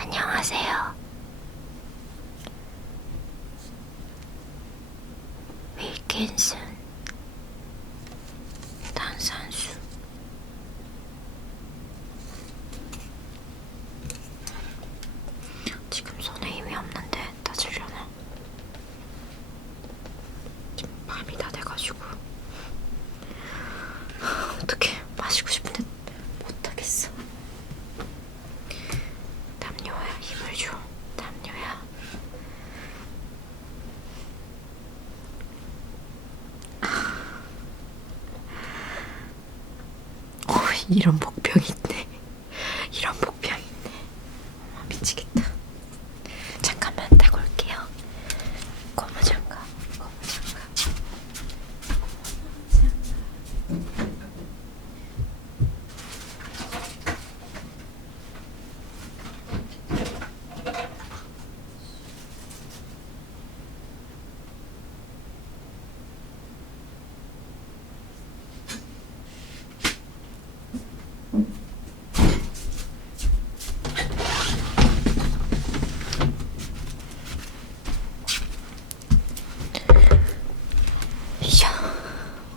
안녕하세요. 윌킨슨 탄산수. 지금 손에 힘이 없는데 따지려나? 지금 밤이 다 돼가지고 어떡해, 마시고 싶은데 못하겠어. 담요야, 힘을 줘. 담요야. 이런 복병 있네. 이런 복병 있네. 미치겠다. 잠깐만 딱 올게요. 고무장갑.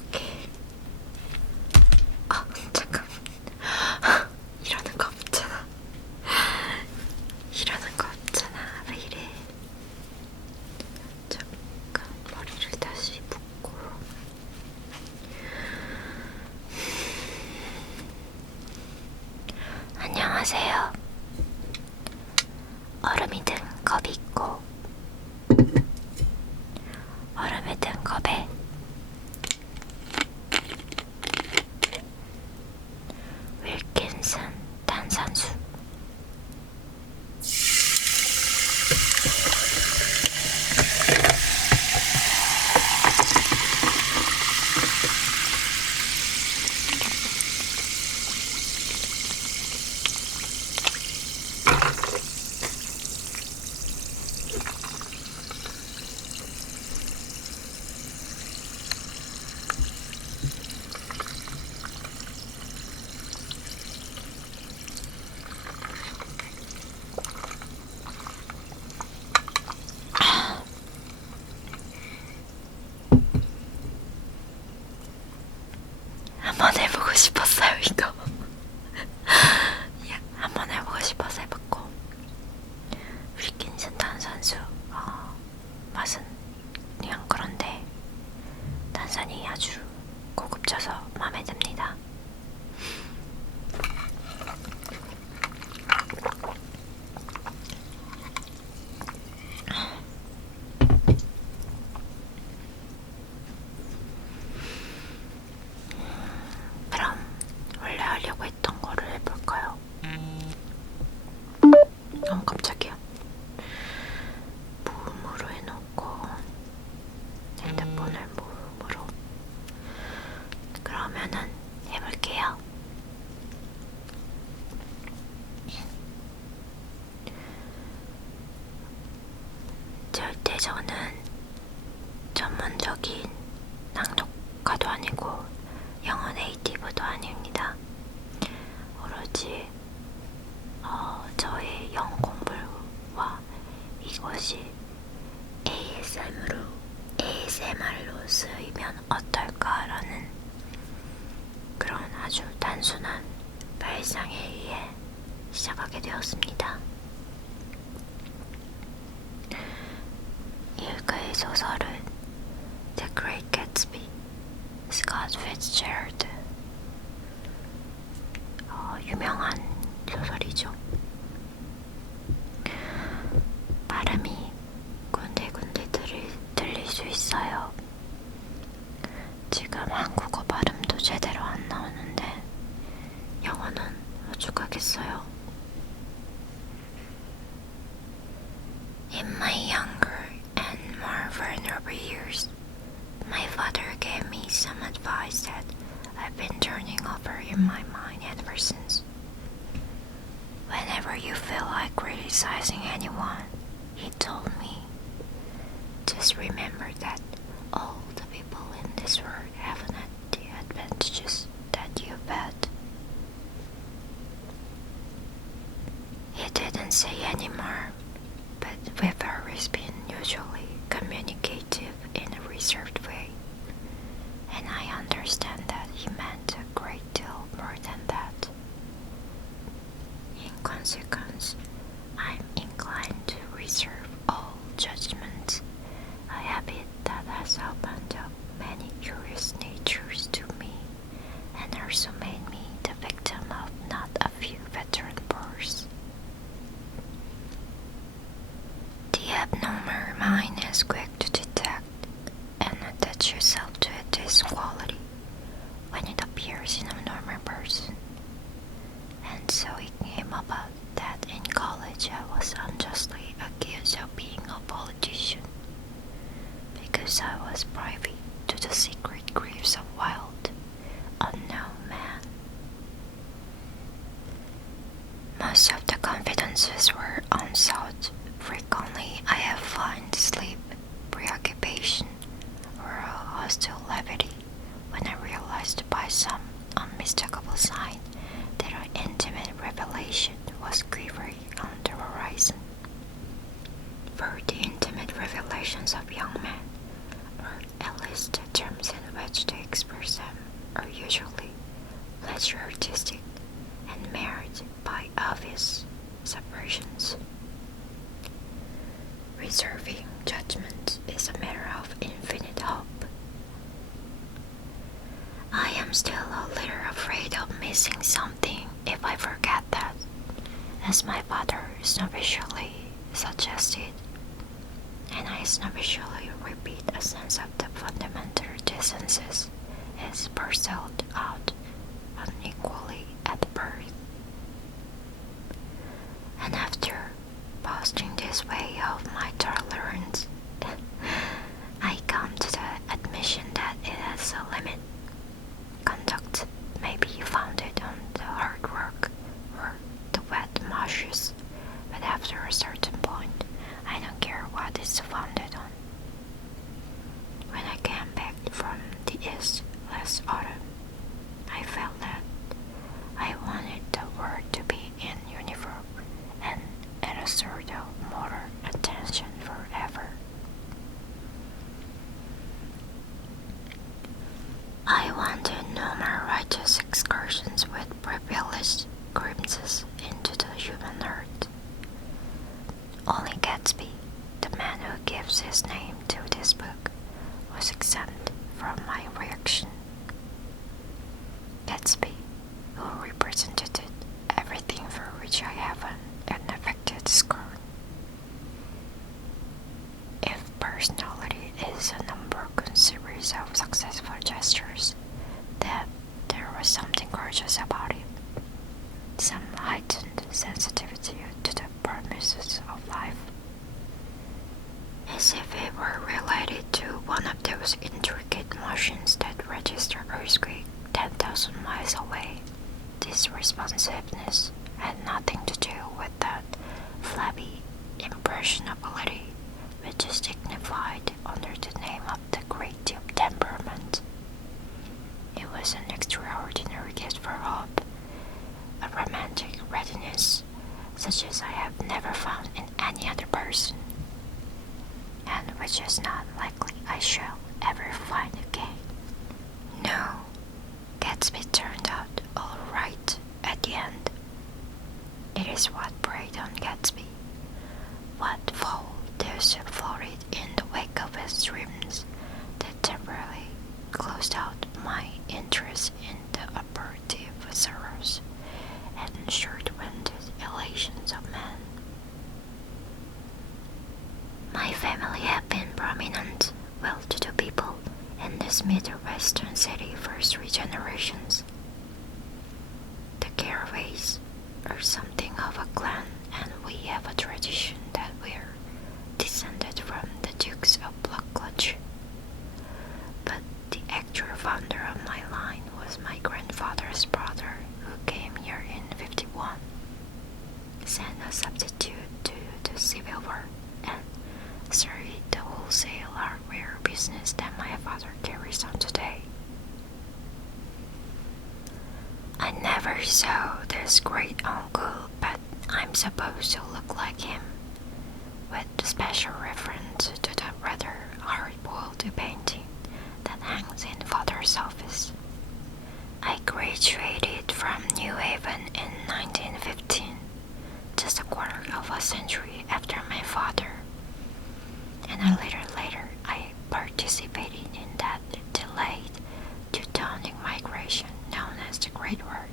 오케이. 잠깐. 이러는 거 없잖아. 왜 이래. 잠깐 머리를 다시 묶고. 안녕하세요. 얼음이 든 컵이 있고, 얼음이 든 컵에 윌킨슨 탄산수. 한번 해보고 싶었어요, 이거. 한번 해보고 싶어서 해봤고. 윌킨슨 탄산수. 맛은 그냥 그런데 탄산이 아주 고급져서 마음에 듭니다. 그럼 원래 하려고 했던 거를 해볼까요? 깜짝이야. 무음으로 해놓고 핸드폰을 무음으로. 그러면은 해볼게요. 절대 저는 전문적인 낭독가도 아니고 영어 네이티브도 아닙니다. 오로지 저의 영어 공부와 이것이 ASMR로 쓰이면 어떨까라는 그런 아주 단순한 발상에 의해 시작하게 되었습니다. 일가의 소설은 The Great Gatsby, 스콧 피츠제럴드. 유명한 소설이죠. 발음이 군데군데 들릴 수 있어요. 지금 한국어 발음도 제대로 안 나오는데 영어는 어쩌겠어요. In my younger and more vulnerable years, my father gave me some advice that I've been turning over in my mind ever since. Whenever you feel like criticizing anyone, he told me, just remember that all the people in this world haven't had the advantages that you've had. He didn't say anymore, but we've always been usually communicative in a reserved way, and I understand that he meant a great deal more than that. In consequence, I'm inclined to reserve all judgment, a habit that has opened up many curious natures to me and also made me the victim of not a few veteran bores. The abnormal mind is quick to detect and attach yourself to a disquality when it appears in a normal person. And so it came about that in college I was unjustly accused of being a politician because I was privy to the secret griefs of wild, unknown man. Most of the confidences were unsought. Frequently I have found sleep, preoccupation, or a hostile levity when I realized by some unmistakable sign that an intimate revelation was quivering on the horizon. For the intimate revelations of young men, or at least the terms in which they express them, are usually less artistic and marred by obvious subversions. Reserving judgment is a matter of infinite hope. I am still a little afraid of missing something if I forget that, as my father snobbishly suggested, and I snobbishly repeat a sense of the fundamental decencies is parceled out unequally at birth. And after posting this way of my tolerance, I come to the admission that it has a limit. Conduct may be founded on the hard work or the wet marshes, but after a certain point, I don't care what it's founded on. When I came back from the East last autumn, I felt that I wanted the world to be in uniform and at a sort of motor attention forever. I wanted no more righteous excursions with privileged glimpses into the human heart. Only Gatsby, the man who gives his name to this book, was exempt from my reaction. Gatsby, who represented everything for which I have an affected scorn. If personality is an unbroken series of successful gestures, then there was something gorgeous about it, some heightened sensitivity to the promises of life, as if it were related to one of those intricate machines that register earthquake 10,000 miles away. This responsiveness had nothing to do with that flabby impressionability which is dignified under the name of the great deal temperament. It was an extraordinary gift for hope, a romantic readiness such as I have never found in any other person, and which is not likely I shall ever find again. No, Gatsby turned out all right at the end. It is what preyed on Gatsby, what foul those who floated in the wake of his dreams, that temporarily closed out my interest in the abortive sorrows and short-winded elations of men. My family had been prominent, well-to-do people in this Midwestern city for 3 generations. The Caraways are something of a clan, and we have a tradition that we're descended from the Dukes of Buccleuch. But the actual founder of my line was my grandfather's brother, who came here in '51, sent a substitute to the Civil War, and started the wholesale hardware business that my father carries on today. I never saw this great uncle, but I'm I'm supposed to look like him, with special reference to the rather hard-boiled painting that hangs in Father's office. I graduated from New Haven in 1915, just a quarter of a century after my father, and a little later I participated in that delayed Teutonic migration known as the Great War.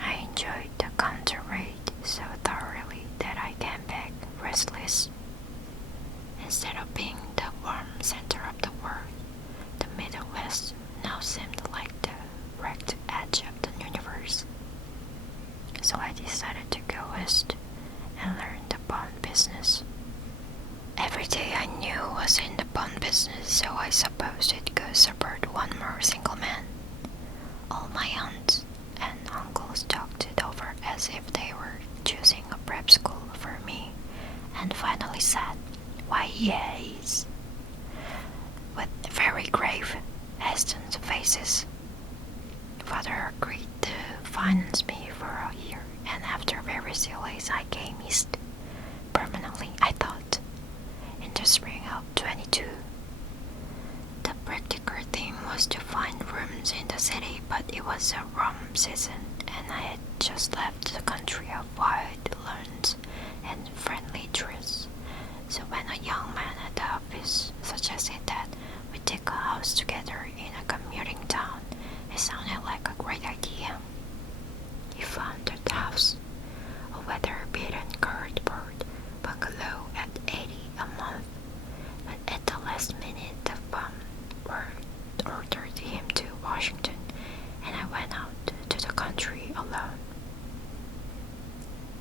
I enjoyed the counter raid so thoroughly that I came back restless. Instead of being the warm center of the world, the Middle West now seemed like the wrecked edge of the universe. So I decided to go west and learn the bond business. Every day I knew was in the bond business, so I supposed it could support one more single man. All my aunts and uncles talked it over as if they were choosing a prep school for me, and finally said, "Why, yes," with very grave, hesitant faces. Father agreed to finance me for a year, and after various delays I came east. Permanently, I thought, in the spring of 22. The practical thing was to find rooms in the city, but it was a rum season, and I had just left the country a while